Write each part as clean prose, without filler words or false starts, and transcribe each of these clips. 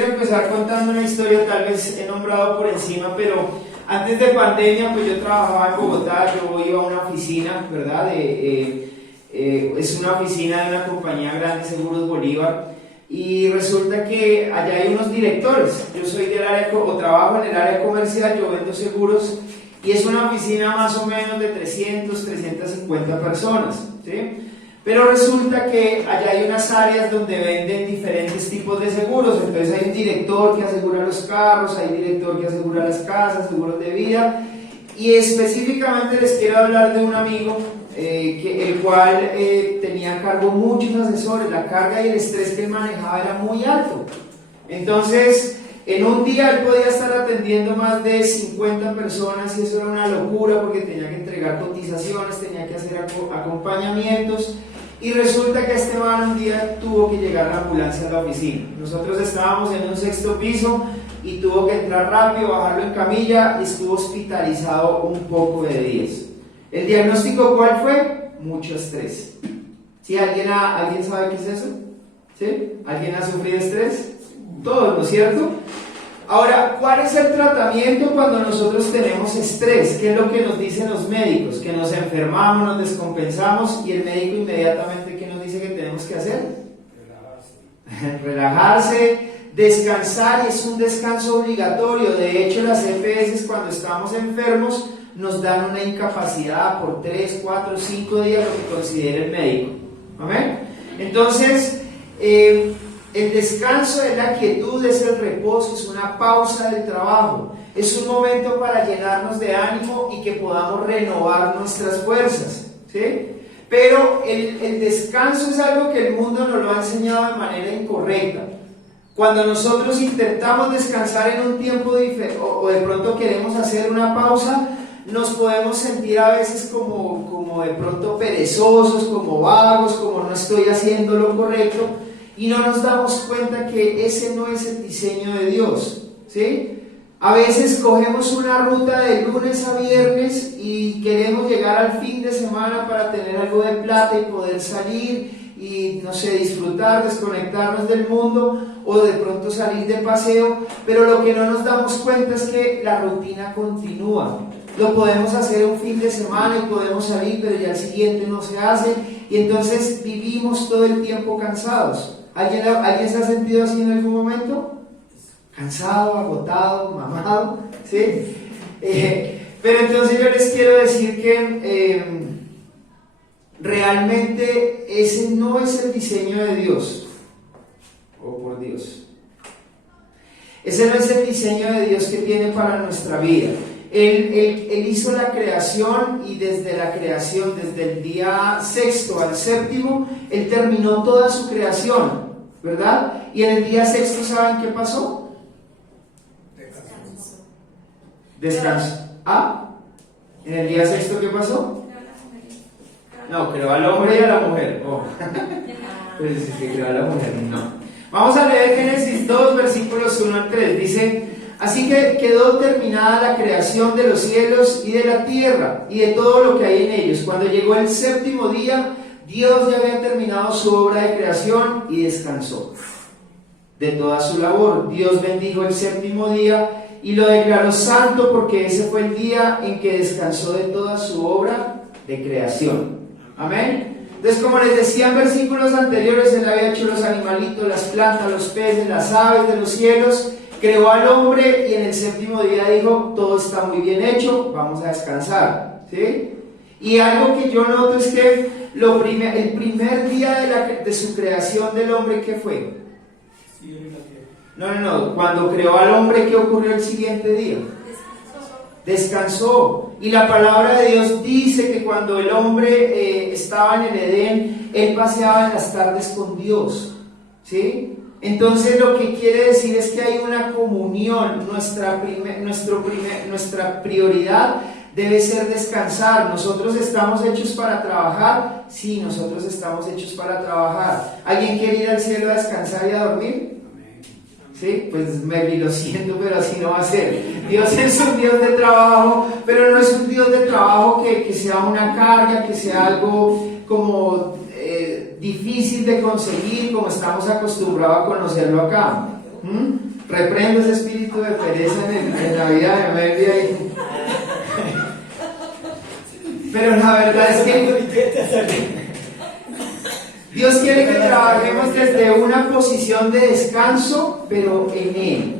Quiero empezar contando una historia, tal vez he nombrado por encima, pero antes de pandemia, pues yo trabajaba en Bogotá, yo iba a una oficina, ¿verdad? Es una oficina de una compañía grande, Seguros Bolívar, y resulta que allá hay unos directores. Yo soy del área, o trabajo en el área comercial, yo vendo seguros, y es una oficina más o menos de 350 personas, ¿sí? Pero resulta que allá hay unas áreas donde venden diferentes tipos de seguros. Entonces hay un director que asegura los carros, hay un director que asegura las casas, seguros de vida, y específicamente les quiero hablar de un amigo el cual tenía a cargo muchos asesores. La carga y el estrés que él manejaba era muy alto. Entonces en un día él podía estar atendiendo más de 50 personas y eso era una locura porque tenía que entregar cotizaciones, tenía que hacer acompañamientos. Y resulta que este man un día tuvo que llegar la ambulancia a la oficina. Nosotros estábamos en un 6º piso y tuvo que entrar rápido, bajarlo en camilla y estuvo hospitalizado un poco de días. ¿El diagnóstico cuál fue? Mucho estrés. ¿Sí? ¿Alguien sabe qué es eso? ¿Sí? ¿Alguien ha sufrido estrés? Todos, ¿no es cierto? Ahora, ¿cuál es el tratamiento cuando nosotros tenemos estrés? ¿Qué es lo que nos dicen los médicos? Que nos enfermamos, nos descompensamos y el médico inmediatamente, ¿qué nos dice que tenemos que hacer? Relajarse, descansar, y es un descanso obligatorio. De hecho, las EPS cuando estamos enfermos nos dan una incapacidad por 3, 4, 5 días, lo que considere el médico. ¿Amén? Entonces, el descanso es la quietud, es el reposo, es una pausa del trabajo, es un momento para llenarnos de ánimo y que podamos renovar nuestras fuerzas, ¿sí? Pero el descanso es algo que el mundo nos lo ha enseñado de manera incorrecta. Cuando nosotros intentamos descansar en un tiempo o de pronto queremos hacer una pausa, nos podemos sentir a veces como de pronto perezosos, como vagos, como no estoy haciendo lo correcto. Y no nos damos cuenta que ese no es el diseño de Dios, ¿sí? A veces cogemos una ruta de lunes a viernes y queremos llegar al fin de semana para tener algo de plata y poder salir y, no sé, disfrutar, desconectarnos del mundo o de pronto salir de paseo, pero lo que no nos damos cuenta es que la rutina continúa. Lo podemos hacer un fin de semana y podemos salir, pero ya el siguiente no se hace y entonces vivimos todo el tiempo cansados. ¿Alguien se ha sentido así en algún momento? Cansado, agotado, mamado, ¿sí? Pero entonces yo les quiero decir que realmente ese no es el diseño de Dios. Oh, por Dios. Ese no es el diseño de Dios que tiene para nuestra vida. Él hizo la creación y desde la creación, desde el día 6º al 7º, Él terminó toda su creación, ¿verdad? Y en el día 6º, ¿saben qué pasó? Descanso. ¿Ah? ¿En el día 6º qué pasó? No, creó al hombre y a la mujer. Oh. Pues es que creó a la mujer, no. Vamos a leer Génesis 2, versículos 1 al 3. Dice: así que quedó terminada la creación de los cielos y de la tierra y de todo lo que hay en ellos. Cuando llegó el 7º día, Dios ya había terminado su obra de creación y descansó de toda su labor. Dios bendijo el 7º día y lo declaró santo, porque ese fue el día en que descansó de toda su obra de creación. Amén. Entonces, como les decía en versículos anteriores, Él había hecho los animalitos, las plantas, los peces, las aves de los cielos. Creó al hombre y en el 7º día dijo: todo está muy bien hecho, vamos a descansar, ¿sí? Y algo que yo noto es que el primer día de su creación del hombre, ¿qué fue? No, cuando creó al hombre, ¿qué ocurrió el siguiente día? Descansó. Y la palabra de Dios dice que cuando el hombre estaba en el Edén, él paseaba en las tardes con Dios, ¿sí? Entonces lo que quiere decir es que hay una comunión. Nuestra prioridad debe ser descansar. ¿Nosotros estamos hechos para trabajar? Sí, nosotros estamos hechos para trabajar. ¿Alguien quiere ir al cielo a descansar y a dormir? ¿Sí? Pues lo siento, pero así no va a ser. Dios es un Dios de trabajo, pero no es un Dios de trabajo que sea una carga, que sea algo como difícil de conseguir, como estamos acostumbrados a conocerlo acá. Reprendo ese espíritu de pereza en la vida de Amelia. Pero la verdad es que Dios quiere que trabajemos desde una posición de descanso, pero en Él.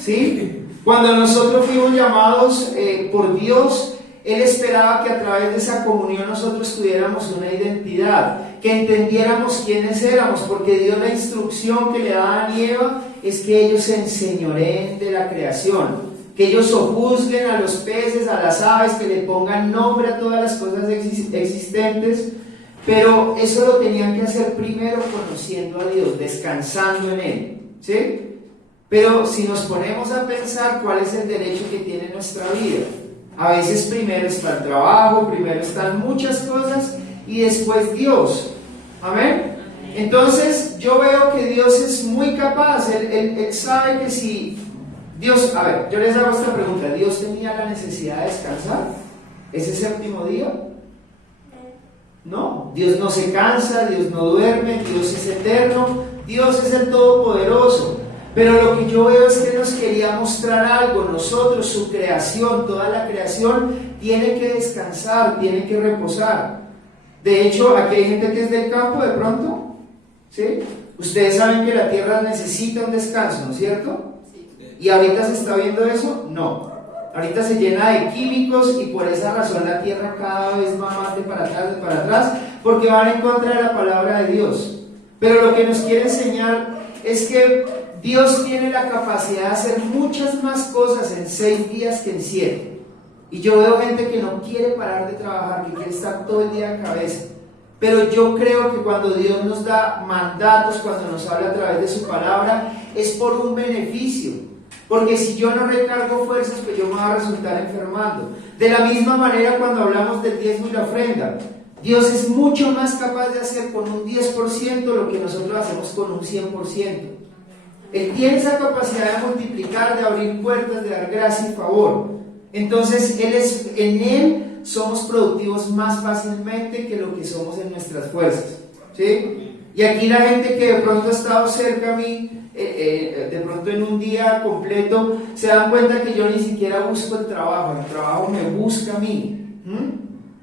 ¿Sí? Cuando nosotros fuimos llamados por Dios, Él esperaba que a través de esa comunión nosotros tuviéramos una identidad, que entendiéramos quiénes éramos, porque Dios, la instrucción que le da a Adán y Eva es que ellos se enseñoreen de la creación, que ellos sojuzguen a los peces, a las aves, que le pongan nombre a todas las cosas existentes, pero eso lo tenían que hacer primero conociendo a Dios, descansando en Él, ¿sí? Pero si nos ponemos a pensar cuál es el derecho que tiene nuestra vida, a veces primero está el trabajo, primero están muchas cosas y después Dios. Amén. Entonces yo veo que Dios es muy capaz, Él sabe que si Dios, a ver, yo les hago esta pregunta: ¿Dios tenía la necesidad de descansar ese séptimo día? No, Dios no se cansa, Dios no duerme, Dios es eterno, Dios es el Todopoderoso. Pero lo que yo veo es que nos quería mostrar algo. Nosotros, su creación, toda la creación tiene que descansar, tiene que reposar. De hecho, aquí hay gente que es del campo de pronto, ¿sí? Ustedes saben que la tierra necesita un descanso, ¿no es cierto? ¿Y ahorita se está viendo eso? No. Ahorita se llena de químicos y por esa razón la tierra cada vez va más de para atrás, porque van en contra de la palabra de Dios. Pero lo que nos quiere enseñar es que Dios tiene la capacidad de hacer muchas más cosas en 6 días que en 7. Y yo veo gente que no quiere parar de trabajar, que quiere estar todo el día en cabeza. Pero yo creo que cuando Dios nos da mandatos, cuando nos habla a través de su palabra, es por un beneficio. Porque si yo no recargo fuerzas, pues yo me voy a resultar enfermando. De la misma manera, cuando hablamos del diezmo y la ofrenda, Dios es mucho más capaz de hacer con un 10% lo que nosotros hacemos con un 100%. Él tiene esa capacidad de multiplicar, de abrir puertas, de dar gracia y favor. Entonces, en Él somos productivos más fácilmente que lo que somos en nuestras fuerzas, ¿sí? Y aquí la gente que de pronto ha estado cerca a mí, de pronto en un día completo, se dan cuenta que yo ni siquiera busco el trabajo me busca a mí.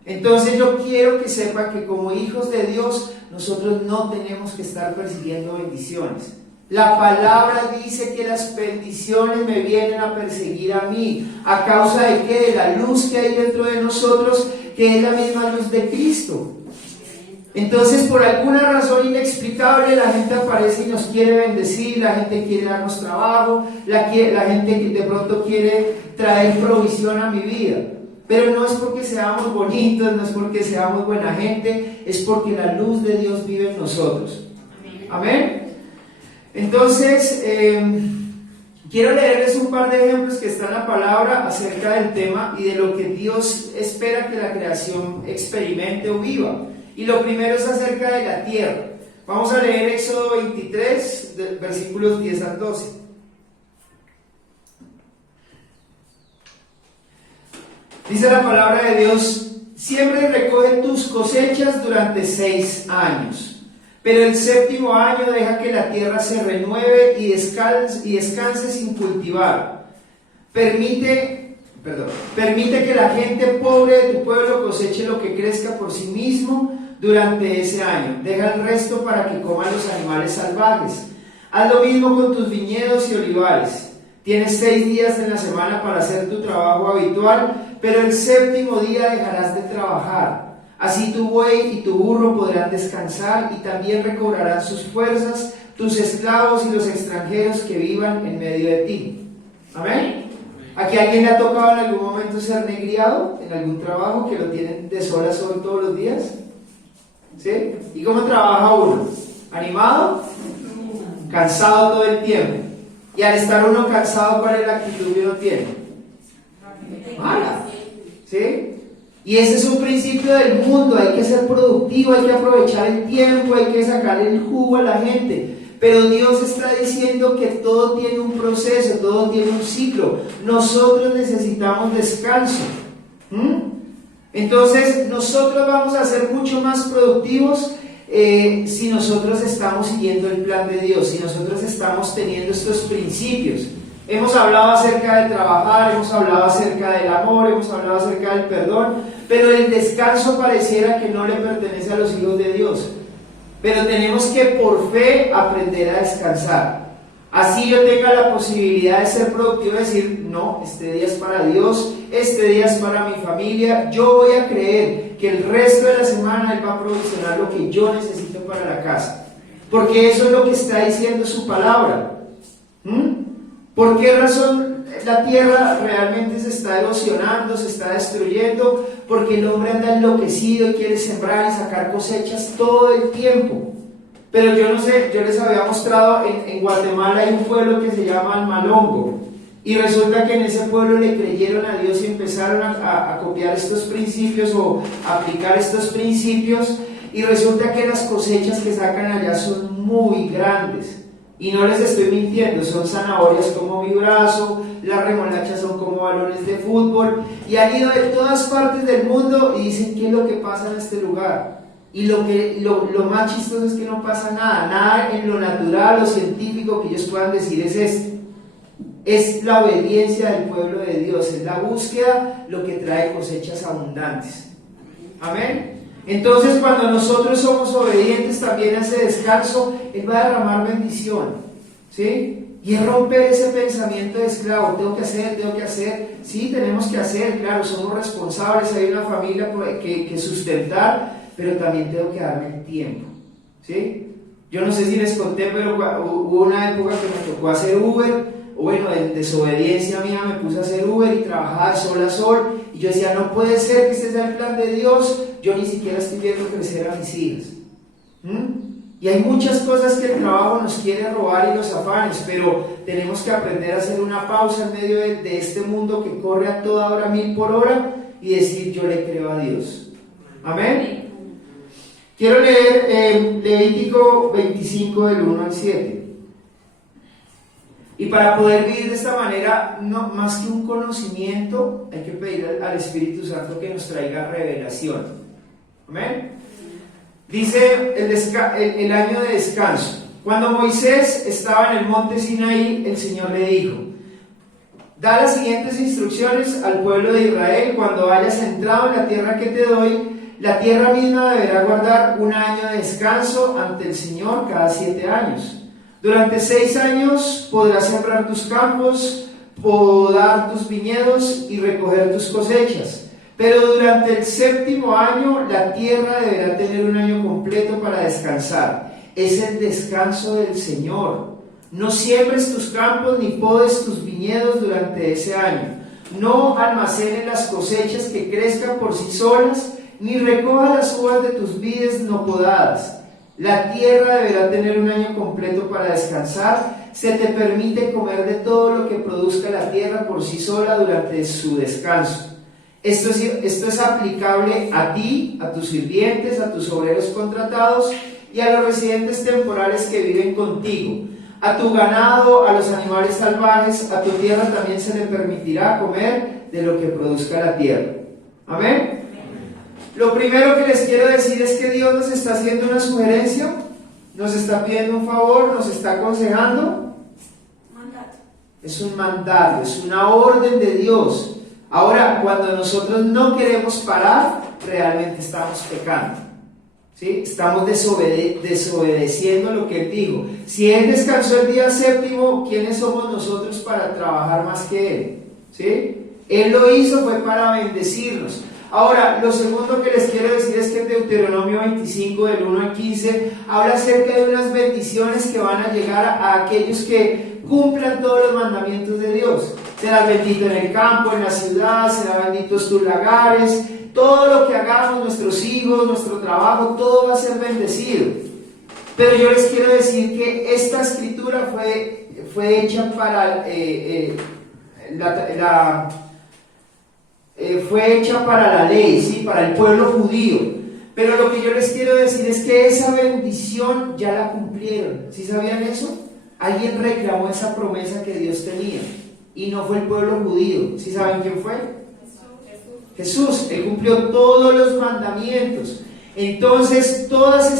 Entonces yo quiero que sepa que como hijos de Dios, nosotros no tenemos que estar persiguiendo bendiciones. La palabra dice que las bendiciones me vienen a perseguir a mí. ¿A causa de qué? De la luz que hay dentro de nosotros, que es la misma luz de Cristo. Entonces, por alguna razón inexplicable, la gente aparece y nos quiere bendecir, la gente quiere darnos trabajo, la gente que de pronto quiere traer provisión a mi vida. Pero no es porque seamos bonitos, no es porque seamos buena gente, es porque la luz de Dios vive en nosotros. Amén. Entonces, quiero leerles un par de ejemplos que está en la palabra acerca del tema y de lo que Dios espera que la creación experimente o viva. Y lo primero es acerca de la tierra. Vamos a leer Éxodo 23, versículos 10 al 12. Dice la palabra de Dios: siempre recoge tus cosechas durante 6 años, pero el 7º año deja que la tierra se renueve y descanse sin cultivar. Permite que la gente pobre de tu pueblo coseche lo que crezca por sí mismo durante ese año. Deja el resto para que coman los animales salvajes. Haz lo mismo con tus viñedos y olivares. Tienes 6 días en la semana para hacer tu trabajo habitual, pero el 7º día dejarás de trabajar. Así tu buey y tu burro podrán descansar y también recobrarán sus fuerzas tus esclavos y los extranjeros que vivan en medio de ti. ¿Amén? ¿Aquí a alguien le ha tocado en algún momento ser negriado en algún trabajo que lo tienen de sol a sol todos los días? ¿Sí? ¿Y cómo trabaja uno? ¿Animado? Cansado todo el tiempo. Y al estar uno cansado, ¿cuál es la actitud que uno tiene? Mala. ¿Sí? Y ese es un principio del mundo. Hay que ser productivo, hay que aprovechar el tiempo, hay que sacar el jugo a la gente. Pero Dios está diciendo que todo tiene un proceso, todo tiene un ciclo. Nosotros necesitamos descanso. Entonces nosotros vamos a ser mucho más productivos si nosotros estamos siguiendo el plan de Dios, si nosotros estamos teniendo estos principios. Hemos hablado acerca de trabajar, hemos hablado acerca del amor, hemos hablado acerca del perdón, pero el descanso pareciera que no le pertenece a los hijos de Dios. Pero tenemos que por fe aprender a descansar. Así yo tenga la posibilidad de ser productivo, de decir, no, este día es para Dios, este día es para mi familia, yo voy a creer que el resto de la semana Él va a provisionar lo que yo necesito para la casa. Porque eso es lo que está diciendo su palabra. ¿Por qué razón la tierra realmente se está erosionando, se está destruyendo? Porque el hombre anda enloquecido y quiere sembrar y sacar cosechas todo el tiempo. Pero yo no sé, yo les había mostrado, en Guatemala hay un pueblo que se llama Almalongo, y resulta que en ese pueblo le creyeron a Dios y empezaron a copiar estos principios o aplicar estos principios, y resulta que las cosechas que sacan allá son muy grandes. Y no les estoy mintiendo, son zanahorias como mi brazo, las remolachas son como balones de fútbol, y han ido de todas partes del mundo y dicen qué es lo que pasa en este lugar. Y lo más chistoso es que no pasa nada en lo natural o científico que ellos puedan decir es esto. Es la obediencia del pueblo de Dios, es la búsqueda lo que trae cosechas abundantes. Amén. Entonces, cuando nosotros somos obedientes también a ese descanso, Él va a derramar bendición, ¿sí? Y es romper ese pensamiento de esclavo, tengo que hacer, sí, tenemos que hacer, claro, somos responsables, hay una familia que sustentar, pero también tengo que darme el tiempo, ¿sí? Yo no sé si les conté, pero hubo una época que me tocó hacer Uber. Bueno, en desobediencia mía me puse a hacer Uber y trabajaba de sol a sol, y yo decía, no puede ser que este sea el plan de Dios, yo ni siquiera estoy viendo crecer a mis hijas. Y hay muchas cosas que el trabajo nos quiere robar y los afanes, pero tenemos que aprender a hacer una pausa en medio de este mundo que corre a toda hora, 1000 por hora, y decir, yo le creo a Dios. Amén. Quiero leer Levítico 25 del 1 al 7. Y para poder vivir de esta manera, no, más que un conocimiento, hay que pedir al Espíritu Santo que nos traiga revelación. ¿Amén? Dice el año de descanso. Cuando Moisés estaba en el monte Sinaí, el Señor le dijo, da las siguientes instrucciones al pueblo de Israel: cuando hayas entrado en la tierra que te doy, la tierra misma deberá guardar un año de descanso ante el Señor cada 7 años. Durante 6 años podrás sembrar tus campos, podar tus viñedos y recoger tus cosechas. Pero durante el 7º año la tierra deberá tener un año completo para descansar. Es el descanso del Señor. No siembres tus campos ni podes tus viñedos durante ese año. No almacenes las cosechas que crezcan por sí solas, ni recojas las uvas de tus vides no podadas. La tierra deberá tener un año completo para descansar. Se te permite comer de todo lo que produzca la tierra por sí sola durante su descanso. Esto es aplicable a ti, a tus sirvientes, a tus obreros contratados y a los residentes temporales que viven contigo. A tu ganado, a los animales salvajes, a tu tierra también se le permitirá comer de lo que produzca la tierra. Amén. Lo primero que les quiero decir es que Dios nos está haciendo una sugerencia, nos está pidiendo un favor, nos está aconsejando. Mandato. Es un mandato, es una orden de Dios. Ahora, cuando nosotros no queremos parar, realmente estamos pecando, ¿sí? Estamos desobedeciendo lo que Él dijo. Si Él descansó el día 7º, ¿quiénes somos nosotros para trabajar más que Él? ¿Sí? Él lo hizo, fue para bendecirnos. Ahora, lo segundo que les quiero decir es que en Deuteronomio 25, del 1 al 15, habla acerca de unas bendiciones que van a llegar a aquellos que cumplan todos los mandamientos de Dios. Serás bendito en el campo, en la ciudad, serán benditos tus lagares, todo lo que hagamos, nuestros hijos, nuestro trabajo, todo va a ser bendecido. Pero yo les quiero decir que esta escritura fue hecha para fue hecha para la ley, ¿sí? Para el pueblo judío. Pero lo que yo les quiero decir es que esa bendición ya la cumplieron. ¿Sí sabían eso? Alguien reclamó esa promesa que Dios tenía y no fue el pueblo judío. ¿Sí saben quién fue? Jesús. Él cumplió todos los mandamientos. Entonces, todas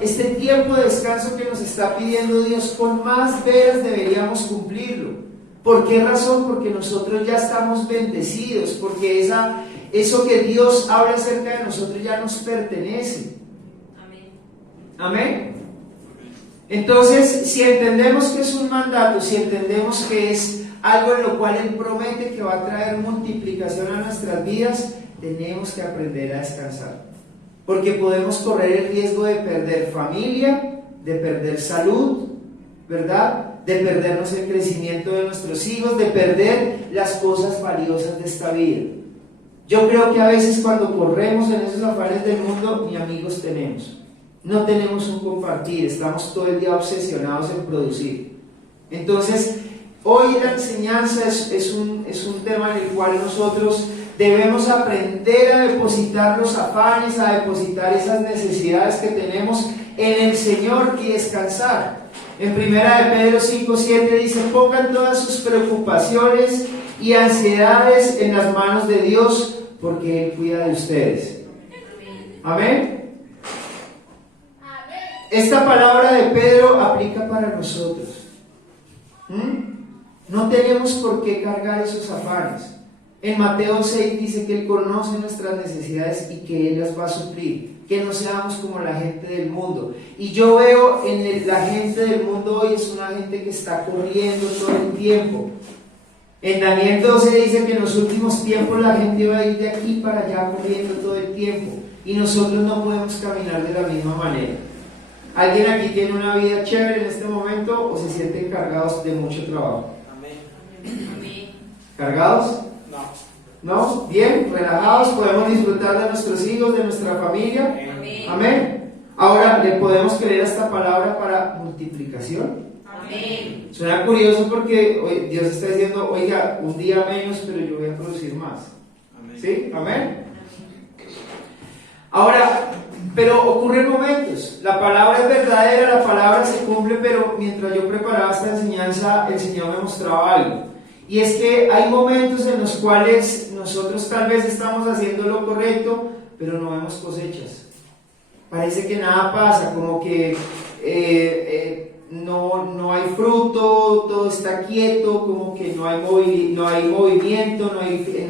este tiempo de descanso que nos está pidiendo Dios, con más veras deberíamos cumplirlo. ¿Por qué razón? Porque nosotros ya estamos bendecidos, porque eso que Dios habla acerca de nosotros ya nos pertenece. Amén. Amén. Entonces, si entendemos que es un mandato, si entendemos que es algo en lo cual Él promete que va a traer multiplicación a nuestras vidas, tenemos que aprender a descansar, porque podemos correr el riesgo de perder familia, de perder salud, ¿verdad? De perdernos el crecimiento de nuestros hijos, de perder las cosas valiosas de esta vida. Yo creo que a veces cuando corremos en esos afanes del mundo, ni amigos tenemos, no tenemos un compartir, estamos todo el día obsesionados en producir. Entonces, hoy la enseñanza es un tema en el cual nosotros debemos aprender a depositar los afanes, a depositar esas necesidades que tenemos en el Señor y descansar. En 1 de Pedro 5:7 dice: pongan todas sus preocupaciones y ansiedades en las manos de Dios, porque Él cuida de ustedes. Amén. Esta palabra de Pedro aplica para nosotros. No tenemos por qué cargar esos afanes. En Mateo 6 dice que Él conoce nuestras necesidades y que Él las va a suplir, que no seamos como la gente del mundo. Y yo veo la gente del mundo hoy es una gente que está corriendo todo el tiempo. En Daniel 12 dice que en los últimos tiempos la gente va a ir de aquí para allá corriendo todo el tiempo, y nosotros no podemos caminar de la misma manera. ¿Alguien aquí tiene una vida chévere en este momento o se sienten cargados de mucho trabajo? Amén. ¿Cargados? ¿No? ¿Bien? ¿Relajados? ¿Podemos disfrutar de nuestros hijos, de nuestra familia? Amén. Amén. Ahora, ¿le podemos creer a esta palabra para multiplicación? Amén. Suena curioso porque Dios está diciendo: oiga, un día menos, pero yo voy a producir más. Amén. ¿Sí? Amén. Ahora, pero ocurren momentos. La palabra es verdadera, la palabra se cumple, pero mientras yo preparaba esta enseñanza, el Señor me mostraba algo. Y es que hay momentos en los cuales nosotros tal vez estamos haciendo lo correcto, pero no vemos cosechas. Parece que nada pasa, como que no hay fruto, todo está quieto, como que no hay movimiento, no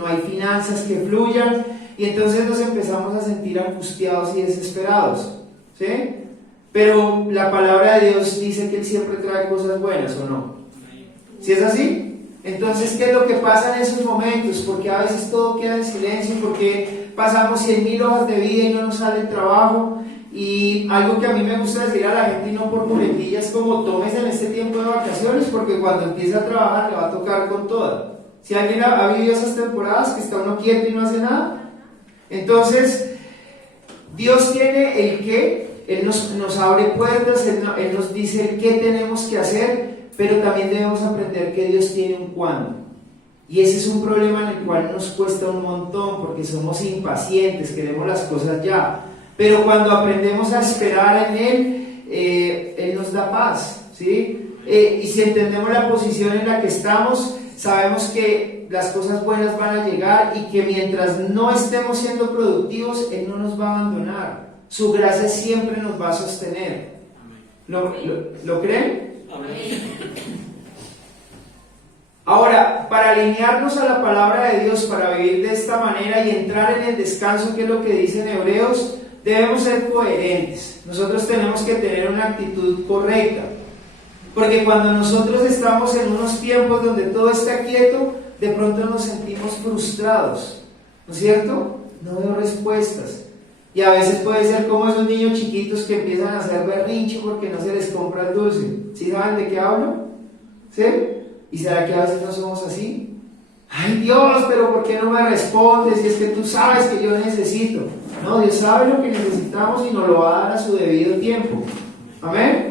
hay finanzas que fluyan, y entonces nos empezamos a sentir angustiados y desesperados, ¿sí? Pero la palabra de Dios dice que Él siempre trae cosas buenas, ¿o no? ¿Sí es así? Entonces, ¿qué es lo que pasa en esos momentos? Porque a veces todo queda en silencio, porque pasamos 100,000 hojas de vida y no nos sale el trabajo. Y algo que a mí me gusta decir a la gente, y no por muletillas, es como: tomes en este tiempo de vacaciones, porque cuando empiece a trabajar le va a tocar con toda. Si alguien ha vivido esas temporadas que está uno quieto y no hace nada, entonces Dios tiene el qué, Él nos abre puertas, Él nos dice el qué tenemos que hacer, pero también debemos aprender que Dios tiene un cuándo. Y ese es un problema en el cual nos cuesta un montón, porque somos impacientes, queremos las cosas ya. Pero cuando aprendemos a esperar en Él, Él nos da paz, ¿sí? Y si entendemos la posición en la que estamos, sabemos que las cosas buenas van a llegar, y que mientras no estemos siendo productivos, Él no nos va a abandonar. Su gracia siempre nos va a sostener. ¿Lo creen? Ahora, para alinearnos a la palabra de Dios, para vivir de esta manera y entrar en el descanso, que es lo que dice en Hebreos, debemos ser coherentes. Nosotros tenemos que tener una actitud correcta, porque cuando nosotros estamos en unos tiempos donde todo está quieto, de pronto nos sentimos frustrados, ¿no es cierto? No veo respuestas. Y a veces puede ser como esos niños chiquitos que empiezan a hacer berrinche porque no se les compra el dulce. ¿Sí saben de qué hablo? ¿Sí? ¿Y será que a veces no somos así? ¡Ay, Dios! ¿Pero por qué no me respondes? Si es que tú sabes que yo necesito. No, Dios sabe lo que necesitamos y nos lo va a dar a su debido tiempo. ¿Amén?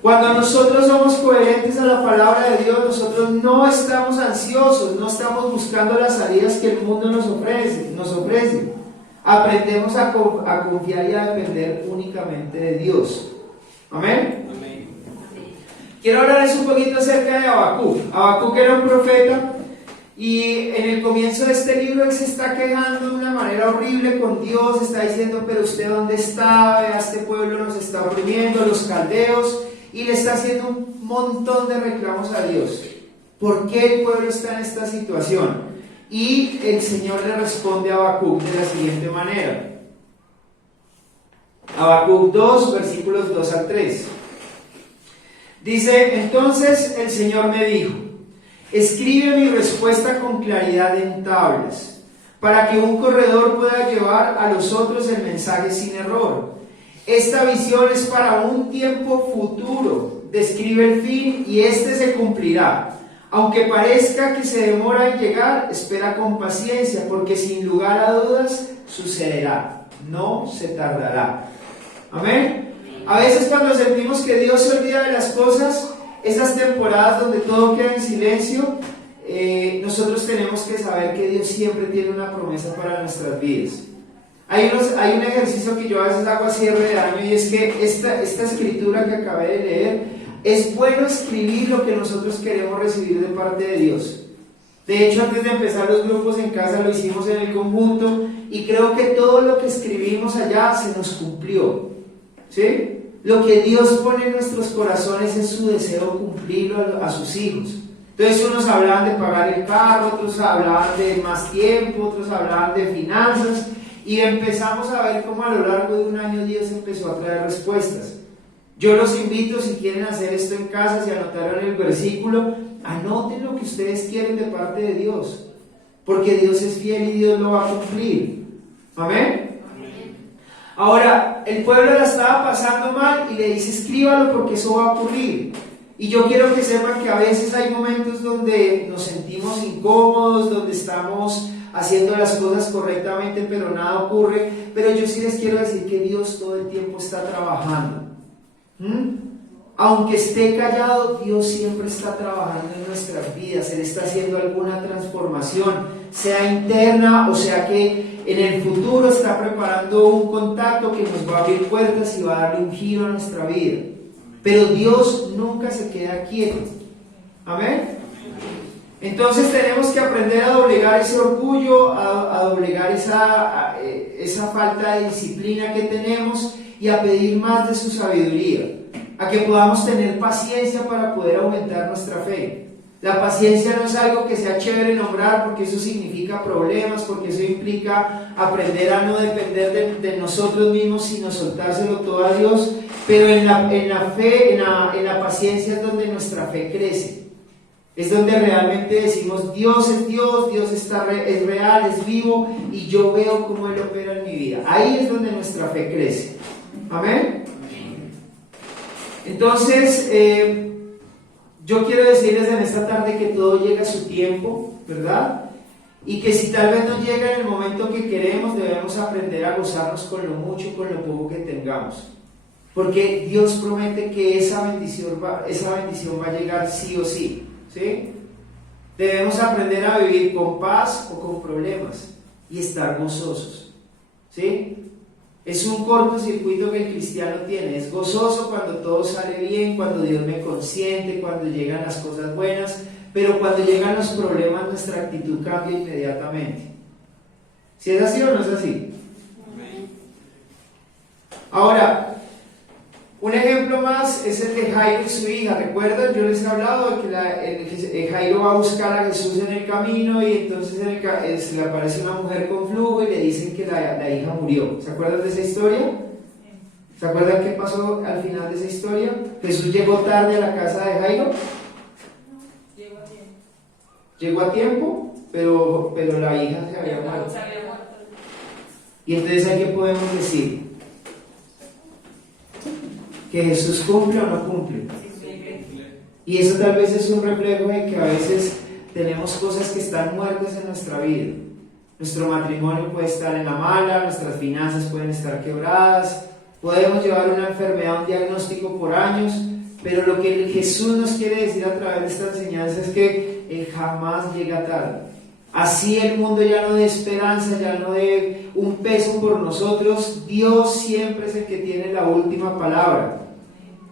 Cuando nosotros somos coherentes a la palabra de Dios, nosotros no estamos ansiosos, no estamos buscando las salidas que el mundo nos ofrece. Aprendemos a confiar y a depender únicamente de Dios. ¿Amén? Amén. Quiero hablarles un poquito acerca de Habacuc. Habacuc era un profeta, Y en el comienzo de este libro él se está quejando de una manera horrible con Dios, está diciendo, pero usted dónde está, vea, este pueblo nos está oprimiendo, los caldeos, y le está haciendo un montón de reclamos a Dios. ¿Por qué el pueblo está en esta situación? Y el Señor le responde a Habacuc de la siguiente manera. Habacuc 2, versículos 2 al 3. Dice, entonces el Señor me dijo, escribe mi respuesta con claridad en tablas, para que un corredor pueda llevar a los otros el mensaje sin error. Esta visión es para un tiempo futuro, describe el fin y este se cumplirá. Aunque parezca que se demora en llegar, espera con paciencia, porque sin lugar a dudas sucederá, no se tardará. Amén. A veces cuando sentimos que Dios se olvida de las cosas, esas temporadas donde todo queda en silencio, nosotros tenemos que saber que Dios siempre tiene una promesa para nuestras vidas. Hay un ejercicio que yo a veces hago a cierre de año, y es que esta escritura que acabé de leer, es bueno escribir lo que nosotros queremos recibir de parte de Dios. De hecho, antes de empezar los grupos en casa lo hicimos en el conjunto, y creo que todo lo que escribimos allá se nos cumplió, ¿sí? Lo que Dios pone en nuestros corazones es su deseo cumplirlo a sus hijos. Entonces unos hablaban de pagar el carro, otros hablaban de más tiempo, otros hablaban de finanzas, y empezamos a ver cómo a lo largo de un año Dios empezó a traer respuestas. Yo los invito, si quieren hacer esto en casa, si anotaron el versículo, anoten lo que ustedes quieren de parte de Dios, porque Dios es fiel y Dios lo va a cumplir. Amén. Ahora, el pueblo la estaba pasando mal y le dice, escríbalo porque eso va a ocurrir. Y yo quiero que sepan que a veces hay momentos donde nos sentimos incómodos, donde estamos haciendo las cosas correctamente, pero nada ocurre. Pero yo sí les quiero decir que Dios todo el tiempo está trabajando. Aunque esté callado, Dios siempre está trabajando en nuestras vidas. Él está haciendo alguna transformación, sea interna o sea que en el futuro está preparando un contacto que nos va a abrir puertas y va a darle un giro a nuestra vida. Pero Dios nunca se queda quieto. Amén. Entonces tenemos que aprender a doblegar ese orgullo, a doblegar esa falta de disciplina que tenemos, y a pedir más de su sabiduría, a que podamos tener paciencia para poder aumentar nuestra fe. La paciencia no es algo que sea chévere nombrar, porque eso significa problemas, porque eso implica aprender a no depender de nosotros mismos, sino soltárselo todo a Dios. Pero en la paciencia es donde nuestra fe crece. Es donde realmente decimos, Dios es Dios, Dios es real, es vivo, y yo veo cómo Él opera en mi vida. Ahí es donde nuestra fe crece. Amén. Entonces, yo quiero decirles en esta tarde que todo llega a su tiempo, ¿verdad? Y que si tal vez no llega en el momento que queremos, debemos aprender a gozarnos con lo mucho, con lo poco que tengamos. Porque Dios promete que esa bendición va a llegar sí o sí, ¿sí? Debemos aprender a vivir con paz o con problemas y estar gozosos, ¿sí? Es un cortocircuito que el cristiano tiene. Es gozoso cuando todo sale bien, cuando Dios me consiente, cuando llegan las cosas buenas, pero cuando llegan los problemas nuestra actitud cambia inmediatamente. ¿Si es así o no es así? Ahora, un ejemplo más es el de Jairo y su hija. ¿Recuerdan? Yo les he hablado de que Jairo va a buscar a Jesús en el camino, y entonces se le aparece una mujer con flujo y le dicen que la hija murió. ¿Se acuerdan de esa historia? ¿Se acuerdan qué pasó al final de esa historia? Jesús llegó tarde a la casa de Jairo. Llegó a tiempo, pero la hija se había muerto. Y entonces, ¿a qué podemos decir? ¿Que Jesús cumple o no cumple? Y eso tal vez es un reflejo de que a veces tenemos cosas que están muertas en nuestra vida. Nuestro matrimonio puede estar en la mala, nuestras finanzas pueden estar quebradas, podemos llevar una enfermedad, un diagnóstico por años, pero lo que Jesús nos quiere decir a través de esta enseñanza es que Él jamás llega tarde. Así el mundo ya no dé esperanza, ya no dé un peso por nosotros, Dios siempre es el que tiene la última palabra.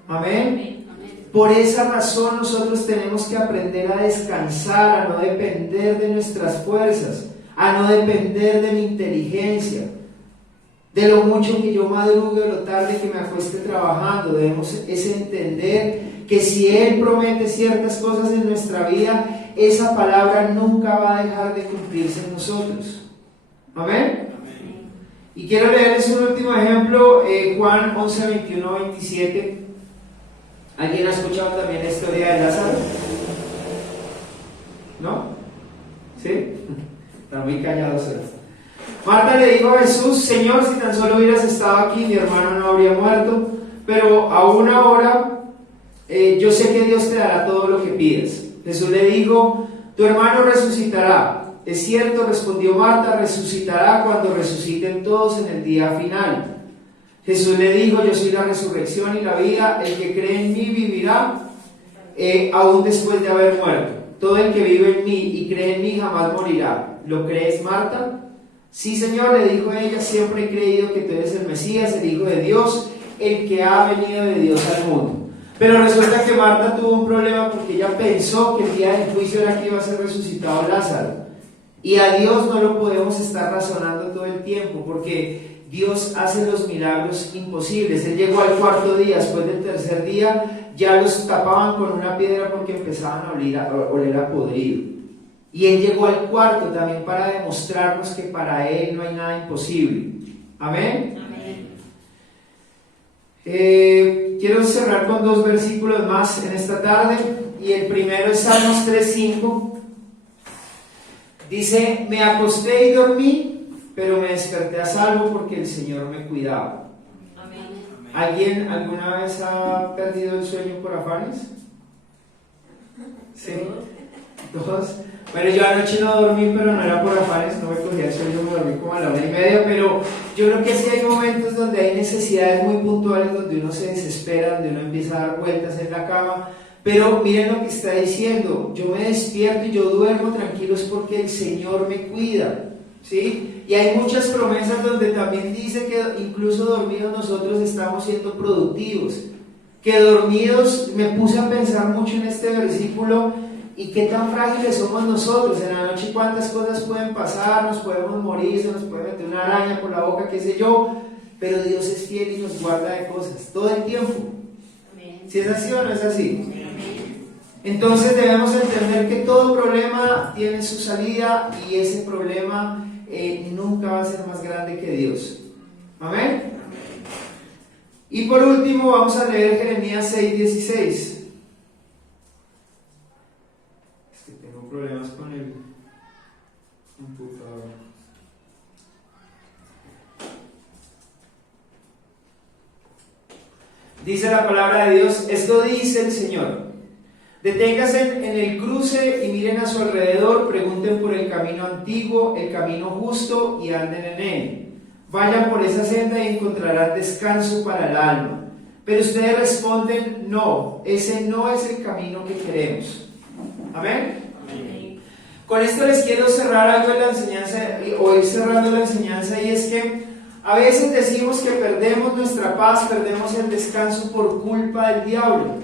Amén. Por esa razón nosotros tenemos que aprender a descansar, a no depender de nuestras fuerzas, a no depender de mi inteligencia, de lo mucho que yo madrugue o lo tarde que me acueste trabajando. Debemos entender que si Él promete ciertas cosas en nuestra vida, esa palabra nunca va a dejar de cumplirse en nosotros. ¿Amén? Amén. Y quiero leerles un último ejemplo, Juan 11, 21, 27. ¿Alguien ha escuchado también la historia de Lázaro? ¿No? ¿Sí? Están muy callados. Marta le dijo a Jesús: Señor, si tan solo hubieras estado aquí, mi hermano no habría muerto, pero aún ahora yo sé que Dios te dará todo lo que pidas. Jesús le dijo: tu hermano resucitará. Es cierto, respondió Marta, resucitará cuando resuciten todos en el día final. Jesús le dijo: yo soy la resurrección y la vida, el que cree en mí vivirá aún después de haber muerto. Todo el que vive en mí y cree en mí jamás morirá. ¿Lo crees, Marta? Sí, Señor, le dijo ella, siempre he creído que tú eres el Mesías, el Hijo de Dios, el que ha venido de Dios al mundo. Pero resulta que Marta tuvo un problema porque ella pensó que el día del juicio era que iba a ser resucitado Lázaro. Y a Dios no lo podemos estar razonando todo el tiempo, porque Dios hace los milagros imposibles. Él llegó al cuarto día, después del tercer día ya los tapaban con una piedra porque empezaban a oler a podrido. Y Él llegó al cuarto también para demostrarnos que para Él no hay nada imposible. Amén. Amén. Quiero cerrar con 2 versículos más en esta tarde, y el primero es Salmos 3:5. Dice: me acosté y dormí, pero me desperté a salvo porque el Señor me cuidaba. Amén. ¿Alguien alguna vez ha perdido el sueño por afanes? Sí. ¿Todos? Bueno, yo anoche no dormí, pero no era por afanes, no me cogía el sueño, me dormí como a la 1:30, pero yo creo que sí hay momentos donde hay necesidades muy puntuales, donde uno se desespera, donde uno empieza a dar vueltas en la cama. Pero miren lo que está diciendo: yo me despierto y yo duermo tranquilo, es porque el Señor me cuida, ¿sí? Y hay muchas promesas donde también dice que incluso dormidos nosotros estamos siendo productivos, que dormidos, me puse a pensar mucho en este versículo, y qué tan frágiles somos nosotros. En la noche cuántas cosas pueden pasar, nos podemos morir, se nos puede meter una araña por la boca, qué sé yo, pero Dios es fiel y nos guarda de cosas todo el tiempo. ¿Si es así o no es así? Entonces debemos entender que todo problema tiene su salida, y ese problema nunca va a ser más grande que Dios. Amén. Y por último vamos a leer Jeremías 6:16. Es que tengo problemas con el computador. Dice la palabra de Dios: esto dice el Señor: deténganse en el cruce y miren a su alrededor, pregunten por el camino antiguo, el camino justo, y anden en él. Vayan por esa senda y encontrarán descanso para el alma. Pero ustedes responden: no, ese no es el camino que queremos. Amén. Amén. Con esto les quiero cerrar algo de la enseñanza, o ir cerrando la enseñanza, y es que a veces decimos que perdemos nuestra paz, perdemos el descanso por culpa del diablo.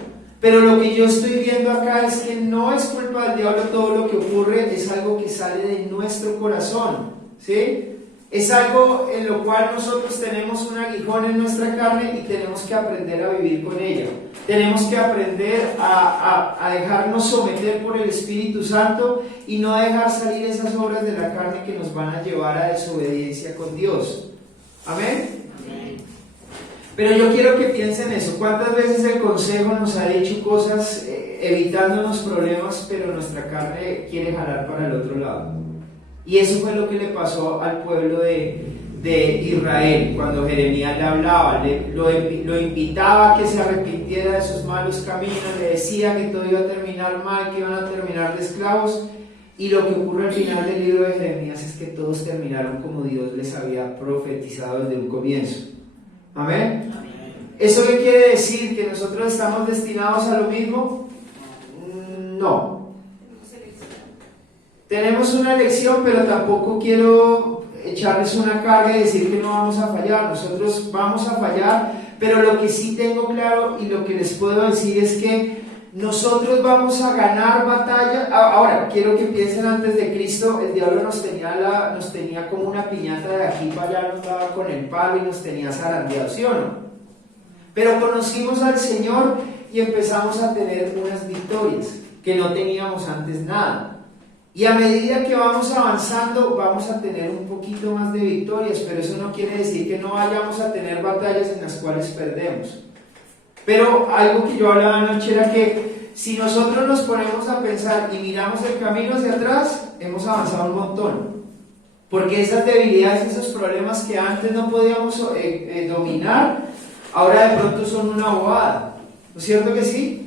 Pero lo que yo estoy viendo acá es que no es culpa del diablo todo lo que ocurre, es algo que sale de nuestro corazón, ¿sí? Es algo en lo cual nosotros tenemos un aguijón en nuestra carne y tenemos que aprender a vivir con ella. Tenemos que aprender a dejarnos someter por el Espíritu Santo y no dejar salir esas obras de la carne que nos van a llevar a desobediencia con Dios. ¿Amén? Amén. Pero yo quiero que piensen eso. ¿Cuántas veces el consejo nos ha dicho cosas evitándonos problemas, pero nuestra carne quiere jalar para el otro lado? Y eso fue lo que le pasó al pueblo de Israel cuando Jeremías le hablaba, lo invitaba a que se arrepintiera de sus malos caminos, le decía que todo iba a terminar mal, que iban a terminar de esclavos. Y lo que ocurre al final del libro de Jeremías es que todos terminaron como Dios les había profetizado desde un comienzo. ¿Amén? Amén. ¿Eso qué quiere decir? ¿Que nosotros estamos destinados a lo mismo? No. Tenemos una elección, pero tampoco quiero echarles una carga y decir que no vamos a fallar. Nosotros vamos a fallar, pero lo que sí tengo claro y lo que les puedo decir es que nosotros vamos a ganar batalla. Ahora, quiero que piensen, antes de Cristo, el diablo nos tenía como una piñata de aquí para allá, nos daba con el palo y nos tenía zarandeados, ¿sí o no? Pero conocimos al Señor y empezamos a tener unas victorias que no teníamos antes nada. Y a medida que vamos avanzando, vamos a tener un poquito más de victorias, pero eso no quiere decir que no vayamos a tener batallas en las cuales perdemos. Pero algo que yo hablaba anoche era que si nosotros nos ponemos a pensar y miramos el camino hacia atrás, hemos avanzado un montón. Porque esas debilidades, esos problemas que antes no podíamos dominar, ahora de pronto son una bobada. ¿No es cierto que sí?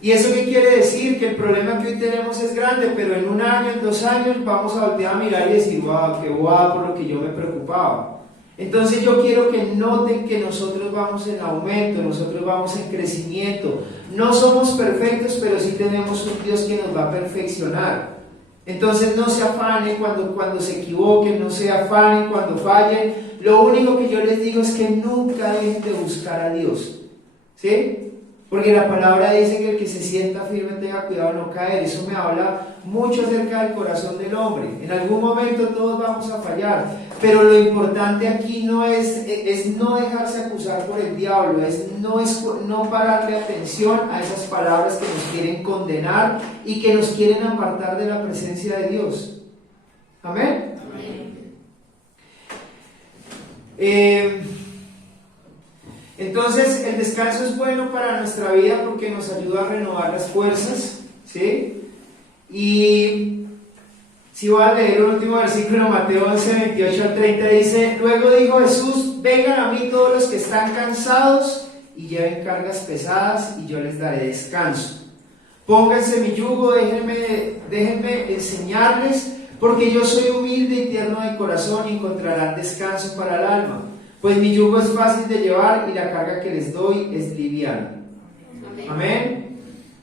¿Y eso qué quiere decir? Que el problema que hoy tenemos es grande, pero en 1 año, en 2 años, vamos a voltear a mirar y decir, wow, qué bobada por lo que yo me preocupaba. Entonces yo quiero que noten que nosotros vamos en aumento, nosotros vamos en crecimiento. No somos perfectos, pero sí tenemos un Dios que nos va a perfeccionar. Entonces no se afanen cuando se equivoquen, no se afanen cuando fallen. Lo único que yo les digo es que nunca dejen de buscar a Dios, ¿sí? Porque la palabra dice que el que se sienta firme tenga cuidado de no caer. Eso me habla mucho acerca del corazón del hombre. En algún momento todos vamos a fallar, pero lo importante aquí no es no dejarse acusar por el diablo, es no pararle atención a esas palabras que nos quieren condenar y que nos quieren apartar de la presencia de Dios. Amén. Amén. Entonces el descanso es bueno para nuestra vida porque nos ayuda a renovar las fuerzas, ¿sí? Y si voy a leer un último versículo, Mateo 11, 28 al 30, dice: luego dijo Jesús, vengan a mí todos los que están cansados y lleven cargas pesadas y yo les daré descanso. Pónganse mi yugo, déjenme enseñarles, porque yo soy humilde y tierno de corazón y encontrarán descanso para el alma. Pues mi yugo es fácil de llevar y la carga que les doy es liviana. Amén.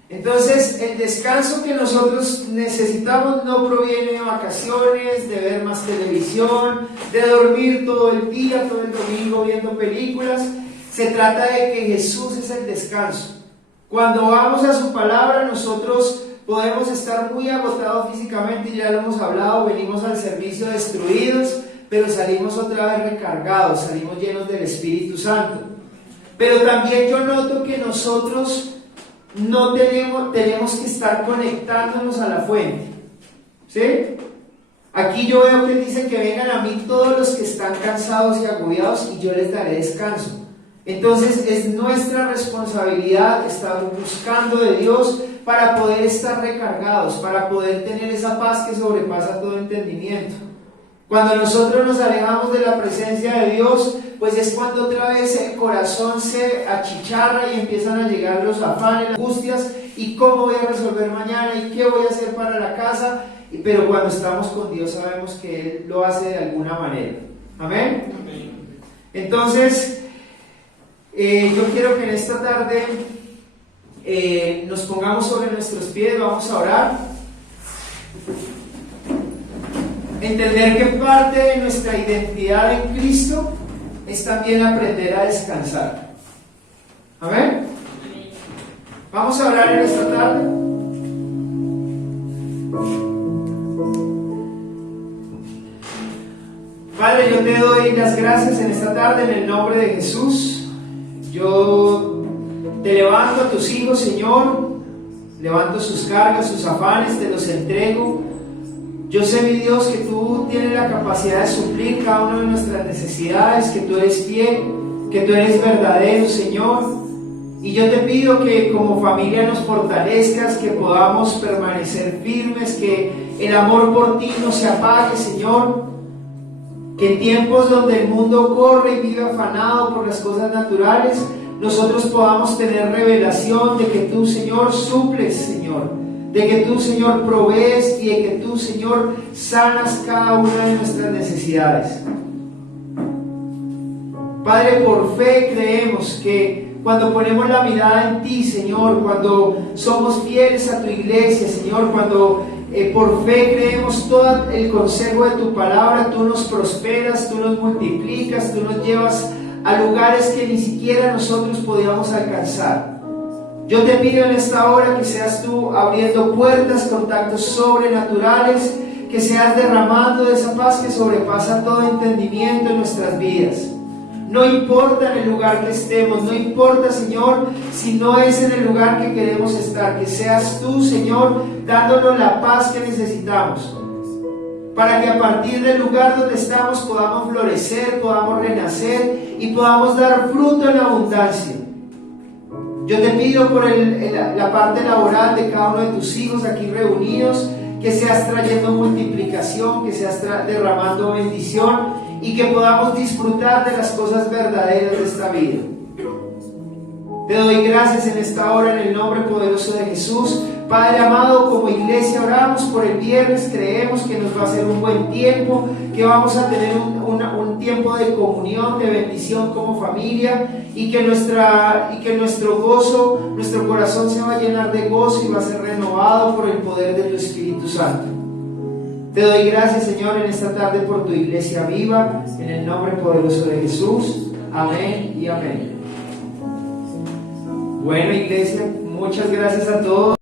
Entonces, el descanso que nosotros necesitamos no proviene de vacaciones, de ver más televisión, de dormir todo el día, todo el domingo viendo películas. Se trata de que Jesús es el descanso. Cuando vamos a su palabra, nosotros podemos estar muy agotados físicamente, ya lo hemos hablado, venimos al servicio destruidos, pero salimos otra vez recargados, salimos llenos del Espíritu Santo. Pero también yo noto que nosotros no tenemos que estar conectándonos a la fuente, ¿sí? Aquí yo veo que dice que vengan a mí todos los que están cansados y agobiados y yo les daré descanso. Entonces es nuestra responsabilidad estar buscando de Dios para poder estar recargados, para poder tener esa paz que sobrepasa todo entendimiento. Cuando nosotros nos alejamos de la presencia de Dios, pues es cuando otra vez el corazón se achicharra y empiezan a llegar los afanes, las angustias, y cómo voy a resolver mañana, y qué voy a hacer para la casa. Pero cuando estamos con Dios sabemos que Él lo hace de alguna manera. ¿Amén? Amén. Entonces, yo quiero que en esta tarde nos pongamos sobre nuestros pies, vamos a orar. Entender que parte de nuestra identidad en Cristo es también aprender a descansar. ¿Amén? Vamos a orar en esta tarde. Padre, yo te doy las gracias en esta tarde en el nombre de Jesús. Yo te levanto a tus hijos, Señor. Levanto sus cargas, sus afanes, te los entrego. Yo sé, mi Dios, que tú tienes la capacidad de suplir cada una de nuestras necesidades, que tú eres fiel, que tú eres verdadero, Señor. Y yo te pido que como familia nos fortalezcas, que podamos permanecer firmes, que el amor por ti no se apague, Señor. Que en tiempos donde el mundo corre y vive afanado por las cosas naturales, nosotros podamos tener revelación de que tú, Señor, suples, Señor. De que tú, Señor, provees y de que tú, Señor, sanas cada una de nuestras necesidades. Padre, por fe creemos que cuando ponemos la mirada en ti, Señor, cuando somos fieles a tu iglesia, Señor, cuando por fe creemos todo el consejo de tu palabra, tú nos prosperas, tú nos multiplicas, tú nos llevas a lugares que ni siquiera nosotros podíamos alcanzar. Yo te pido en esta hora que seas tú abriendo puertas, contactos sobrenaturales, que seas derramando de esa paz que sobrepasa todo entendimiento en nuestras vidas. No importa en el lugar que estemos, no importa, Señor, si no es en el lugar que queremos estar, que seas tú, Señor, dándonos la paz que necesitamos, para que a partir del lugar donde estamos podamos florecer, podamos renacer y podamos dar fruto en abundancia. Yo te pido por la parte laboral de cada uno de tus hijos aquí reunidos, que seas trayendo multiplicación, que seas derramando bendición y que podamos disfrutar de las cosas verdaderas de esta vida. Te doy gracias en esta hora en el nombre poderoso de Jesús. Padre amado, como iglesia oramos por el viernes, creemos que nos va a ser un buen tiempo, que vamos a tener un tiempo de comunión, de bendición como familia, y que nuestro gozo, nuestro corazón se va a llenar de gozo y va a ser renovado por el poder de tu Espíritu Santo. Te doy gracias, Señor, en esta tarde por tu iglesia viva, en el nombre poderoso de Jesús. Amén y amén. Bueno, iglesia, muchas gracias a todos.